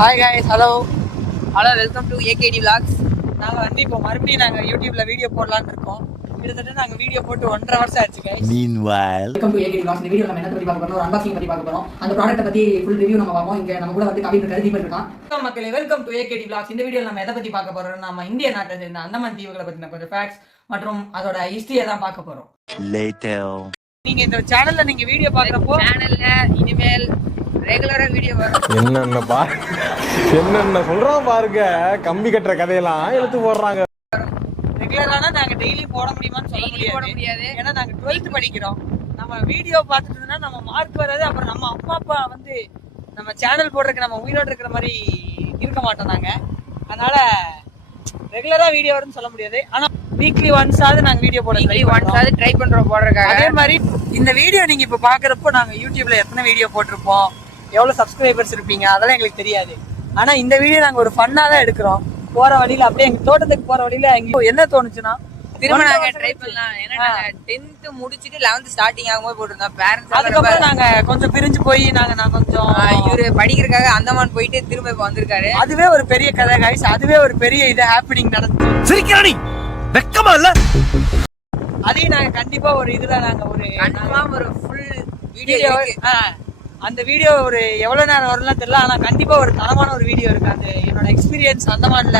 Hi guys, hello welcome to AKD vlogs. நாங்கள் வந்து இப்போ மறுபடியும் நாங்கள் யூடியூப்ல வீடியோ போடலான்னு இருக்கோம். கிட்டத்தட்ட நாங்கள் வீடியோ போட்டு 1.5 வருஷம் ஆச்சு guys. Meanwhile, welcome to AKD vlogs. இந்த வீடியோ நம்ம என்ன பத்தி பார்க்க போறோம், ஒரு அன்பாக்சிங் பத்தி பார்க்க போறோம். அந்த ப்ராடக்ட்ட பத்தி ஃபுல் ரிவ்யூ நம்ம பார்ப்போம். இங்க நம்ம கூட வந்து கவின் இருக்காரு, தீபன் இருக்கான். மக்களே, வெல்கம் டு ஏகேடி vlogs. இந்த வீடியோல நம்ம எதை பத்தி பார்க்க போறோம், நம்ம இந்திய நாட்டை சேர்ந்த அந்தமான் தீவுகளை பத்தின கொஞ்சம் ஃபேக்ட்ஸ் மற்றும் அதோட ஹிஸ்டரியை தான் பார்க்க போறோம். later. நீங்க இந்த சேனல்ல நீங்க வீடியோ பார்க்கறப்போ சேனல்ல இனிமேல் ரெகுலரா வீடியோ வரும். என்னென்ன சொல்றான் பாருங்க, கம்பி கட்டுற கதையெல்லாம் எடுத்து போடுறாங்க. ரெகுலரானா நாங்க டெய்லி போட முடியுமான்னு சொல்ல முடியாது. ஏன்னா நாங்க 12th படிக்கிறோம். நம்ம வீடியோ பார்த்துட்டு இருந்தா நம்ம மார்க் வராது. அப்புறம் நம்ம அம்மா அப்பா வந்து நம்ம சேனல் போடுறதுக்கு நம்ம உயிரோடு இருக்கிற மாதிரி இருக்க மாட்டோம் நாங்க. அதனால ரெகுலரா வீடியோ வரும்னு சொல்ல முடியாது. ஆனா வீக்லி ஒன்ஸ் ஆவது நாங்க வீடியோ ட்ரை பண்றோம் போடுறதுக்காக. அதே மாதிரி இந்த வீடியோ நீங்க இப்ப பாக்குறப்போ நாங்க யூடியூப்ல எத்தனை வீடியோ போட்டிருப்போம், எவ்வளவு சப்ஸ்கிரைபர்ஸ் இருப்பீங்க அதெல்லாம் எங்களுக்கு தெரியாது. ஆனா இந்த வீடியோ நாங்க ஒரு ஃபன்னா தான் எடுக்கிறோம். போற வழியில அப்படியே எங்க தோட்டத்துக்கு போற வழியில எங்க என்ன தோணுச்சுன்னா திரும்ப நாங்க ட்ரை பண்ணலாம். ஏன்னா நாங்க 10th முடிச்சிட்டு 11th ஸ்டார்டிங் ஆகும்போது போட்டிருந்தோம். பேரண்ட்ஸ் அதுக்கப்புறம் நாங்க கொஞ்சம் பிரிஞ்சு போய் நான் கொஞ்சம் இவரு படிக்கிறதுக்காக அந்தமான் போயிட்டு திரும்ப இப்ப வந்திருக்காரு. அதுவே ஒரு பெரிய கதை guys. அதுவே ஒரு பெரிய இது ஹேப்பனிங் நடந்துச்சு. சிரிக்கிறானி வெக்கமா இல்ல? அதையும் நாங்க கண்டிப்பா ஒரு இதுல நாங்க ஒரு ஃபுல் வீடியோ அந்த வீடியோ ஒரு எவ்வளவு நேரம் வரும்லாம் தெரியல. ஆனா கண்டிப்பா ஒரு தரமான ஒரு வீடியோ இருக்கு. அது என்னோட எக்ஸ்பீரியன்ஸ் அந்தமான்ல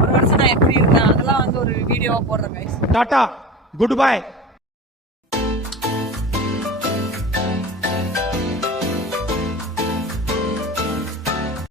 ஒரு வருஷம் நான் எப்படி இருக்கேன் அதெல்லாம் வந்து ஒரு வீடியோவா போடுறேன் guys. Tata, good bye.